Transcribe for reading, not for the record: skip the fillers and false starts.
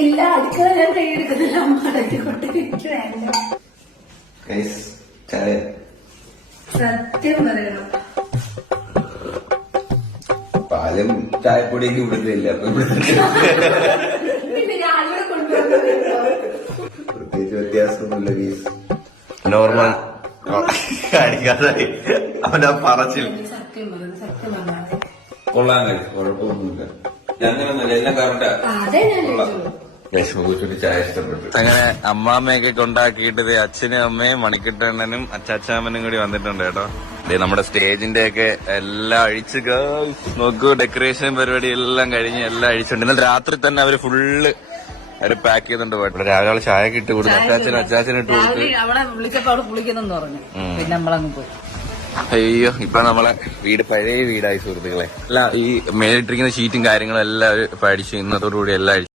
ഇല്ല, അടുക്കള ഞാൻ കൈയെടുക്കുന്നില്ല. അമ്മ അടക്കിക്കൊണ്ടിരിക്കുകയല്ല. സത്യം പറയണം, പാലും ചായപ്പൊടിയൊക്കെ ഇവിടുന്നില്ല. അപ്പൊ പിന്നെ ഞാനിവിടെ കൊണ്ടുവരുന്നോ? പ്രത്യേകിച്ച് വ്യത്യാസമൊന്നുമില്ല. ഗീസ് നോർമൽ കാണിക്കാതെ അവനാ പറച്ചിൽ സത്യം പറഞ്ഞു, സത്യം പറഞ്ഞാൽ കൊള്ളാൻ കഴിയും, കുഴപ്പമൊന്നുമില്ല. അങ്ങനൊന്നുമില്ല, എല്ലാം കറക്റ്റാ. അതെ ഞാൻ ചോദിച്ചോളൂ. കൊച്ചുകൂട്ടി ചായ ഇഷ്ടപ്പെട്ടു. അങ്ങനെ അമ്മാമ്മയൊക്കെ കൊണ്ടാക്കിയിട്ട് അച്ഛനും അമ്മയും മണിക്കിട്ടണ്ണനും അച്ചാച്ചാമ്മനും കൂടി വന്നിട്ടുണ്ട് കേട്ടോ. നമ്മുടെ സ്റ്റേജിന്റെ ഒക്കെ എല്ലാം അഴിച്ച് നോക്കൂ, ഡെക്കറേഷൻ പരിപാടി എല്ലാം കഴിഞ്ഞ് എല്ലാം അഴിച്ചിട്ടുണ്ട്. ഇന്നലെ രാത്രി തന്നെ അവര് ഫുള്ള് അവര് പാക്ക് ചെയ്തിട്ടുണ്ട് പോയിട്ട്. രാവിലെ ചായ ഇട്ട് കൊടുത്തു, അച്ചാച്ചന് ഇട്ട് കൊടുത്തു. അവളെ വിളിച്ചപ്പോ അവള് കുളിക്കുന്നെന്ന് പറഞ്ഞു. പിന്നെ നമ്മളങ്ങ് പോയി. അയ്യോ, ഇപ്പൊ നമ്മളെ വീട് പഴയ വീടായി സുഹൃത്തുക്കളെ. അല്ല, ഈ മേലിട്ടിരിക്കുന്ന ഷീറ്റും കാര്യങ്ങളും എല്ലാം അടിച്ചു. ഇന്നത്തോടുകൂടി എല്ലാം അടിച്ചു.